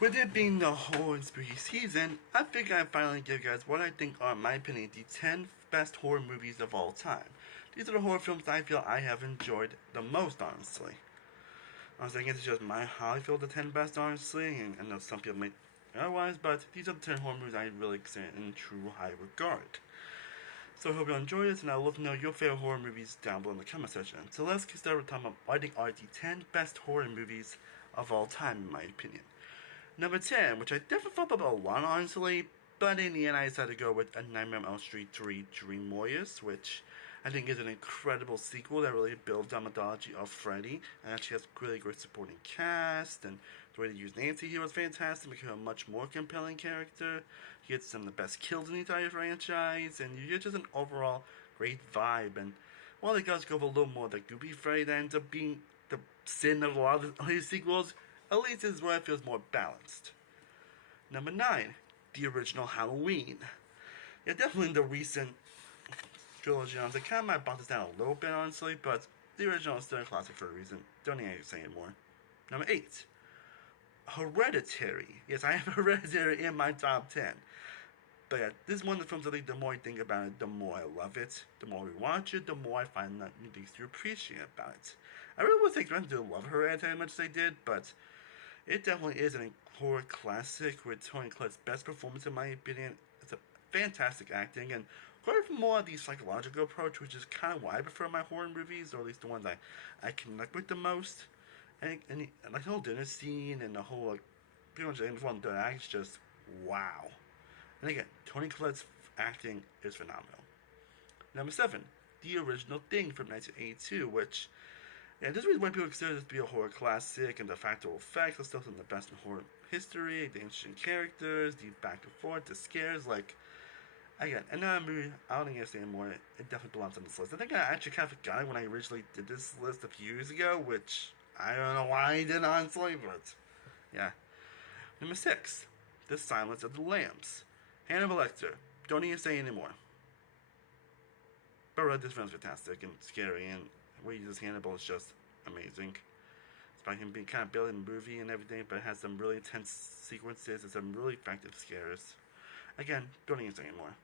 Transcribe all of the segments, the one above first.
With it being the whole spooky season, I figured I'd finally give you guys what I think are, in my opinion, the 10 best horror movies of all time. These are the horror films I feel I have enjoyed the most, honestly. I was thinking it's just how I feel the 10 best, honestly, and I know some people may otherwise, but these are the 10 horror movies I really consider in true high regard. So I hope you enjoy this, and I'd love to know your favorite horror movies down below in the comment section. So let's get started with talking about what I think are the 10 best horror movies of all time, in my opinion. Number 10, which I definitely thought about a lot, honestly, but in the end I decided to go with A Nightmare on Elm Street 3 Dream Warriors, which I think is an incredible sequel that really builds on the mythology of Freddy, and actually has really great supporting cast, and the way they used Nancy here was fantastic, making her a much more compelling character. You get some of the best kills in the entire franchise, and you get just an overall great vibe, and while it does go for a little more the goopy Freddy that ends up being the sin of a lot of these sequels, at least this is where it feels more balanced. Number 9, the original Halloween. Yeah, definitely the recent trilogy, honestly, kind of might box this down a little bit, honestly, but the original is still a classic for a reason. Don't need to say anymore. Number 8, Hereditary. Yes, I have Hereditary in my top 10. But yeah, this is one of the films I think the more I think about it, the more I love it. The more we watch it, the more I find that new things to appreciate about it. I really wasn't expecting to love Hereditary as much as I did, but it definitely is a horror classic with Toni Collette's best performance in my opinion. It's a fantastic acting and going for more of the psychological approach, which is kind of why I prefer my horror movies, or at least the ones I connect with the most. And like the whole dinner scene and the whole like pretty much the end of one third act is just wow. And again, Toni Collette's acting is phenomenal. Number 7, the original Thing from 1982, which yeah, this is why people consider this to be a horror classic, and the factual effects are still some of the best in horror history, the interesting characters, the back and forth, the scares, like, again, another movie, I don't think I say anymore, it definitely belongs on this list. I think I actually kind of forgot when I originally did this list a few years ago, which I don't know why I did, honestly, but yeah. Number 6, The Silence of the Lambs. Hannibal Lecter, don't need to say anymore. But this film's fantastic and scary, and the way he uses Hannibal is just amazing. It's about him being kind of building a movie and everything, but it has some really intense sequences and some really effective scares. Again, don't need to say anymore.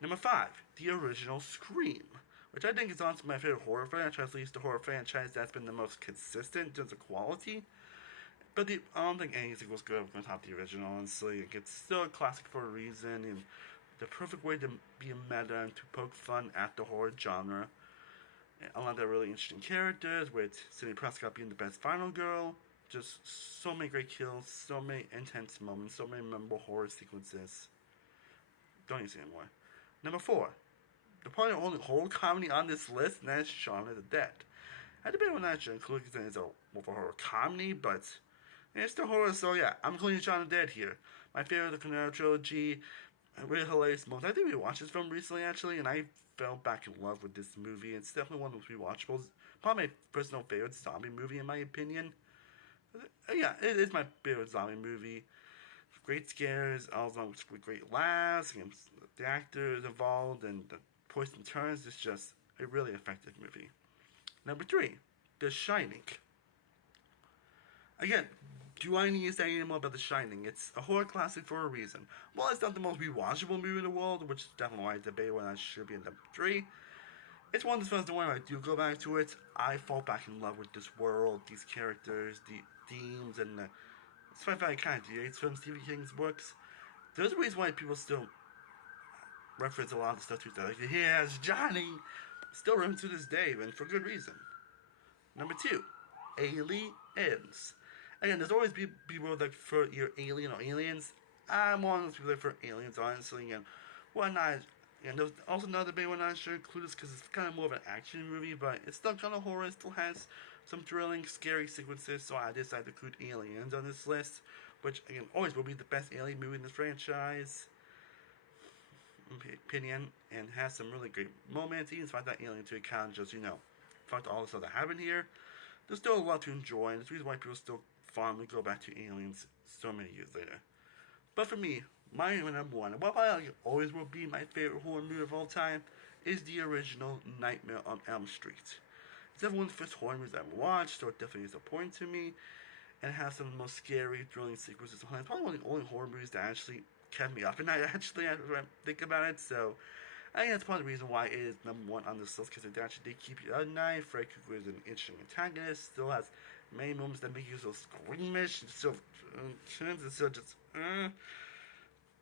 Number 5, the original Scream, which I think is honestly my favorite horror franchise, at least the horror franchise that's been the most consistent in terms of quality. But I don't think any sequel's good on top of the original, honestly. It's still a classic for a reason, and the perfect way to be a meta and to poke fun at the horror genre. And a lot of really interesting characters, with Sidney Prescott being the best final girl. Just so many great kills, so many intense moments, so many memorable horror sequences. Don't need to say anymore. Number 4, the probably only horror comedy on this list, and that's Shaun of the Dead. I debate on that should include because it's a more of a horror comedy, but it's still horror, so yeah, I'm including Shaun of the Dead here. My favorite of the Canaro trilogy, a really hilarious moment. I think we watched this film recently, actually, and I fell back in love with this movie. It's definitely one of the most rewatchables. Probably my personal favorite zombie movie, in my opinion. Yeah, it is my favorite zombie movie. Great scares, all along with great laughs, and the actors involved, and the twists and turns. It's just a really effective movie. Number 3, The Shining. Again, do I need to say any more about The Shining? It's a horror classic for a reason. While it's not the most rewatchable movie in the world, which is definitely why I debate whether that should be in number 3, it's one of those films that when I do go back to it, I fall back in love with this world, these characters, the themes, and the. It's funny I kind of deviates from Stephen King's books. There's a reason why people still reference a lot of the stuff too. Like, here's Johnny! Still reference to this day, and for good reason. Number 2, Aliens. Again, there's always people that prefer your Alien or Aliens. I'm one of those people that prefer Aliens, honestly, and whatnot. And there's also another debate when I should include this because it's kind of more of an action movie, but it's still kind of horror. It still has some thrilling, scary sequences, so I decided to include Aliens on this list, which, again, always will be the best alien movie in this franchise, in my opinion, and has some really great moments, even despite that alien to account, just, fucked all the stuff that happened here. There's still a lot to enjoy, and there's a reason why people still fondly go back to Aliens so many years later. But for me, my number one, and what probably always will be my favorite horror movie of all time, is the original Nightmare on Elm Street. It's definitely one of the first horror movies I ever watched, so it definitely is important to me. and have some of the most scary, thrilling sequences. It's probably one of the only horror movies that actually kept me up at night, actually, after I think about it. So, I think that's part of the reason why it is #1 on this list, because it actually did keep you at night. Freddy Krueger is an interesting antagonist, still has many moments that make you so squeamish, and so intense, and so just,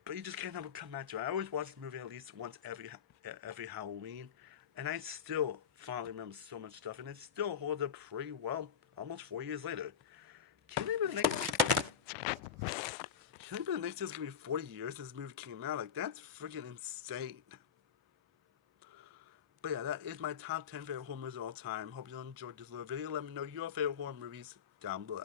but you just can't help but come back to it. I always watch this movie at least once every Halloween, and I still fondly remember so much stuff, and it still holds up pretty well almost 4 years later. Can you believe the next year's gonna be 40 years since this movie came out? Like, that's freaking insane. But yeah, that is my top 10 favorite horror movies of all time. Hope you enjoyed this little video. Let me know your favorite horror movies down below.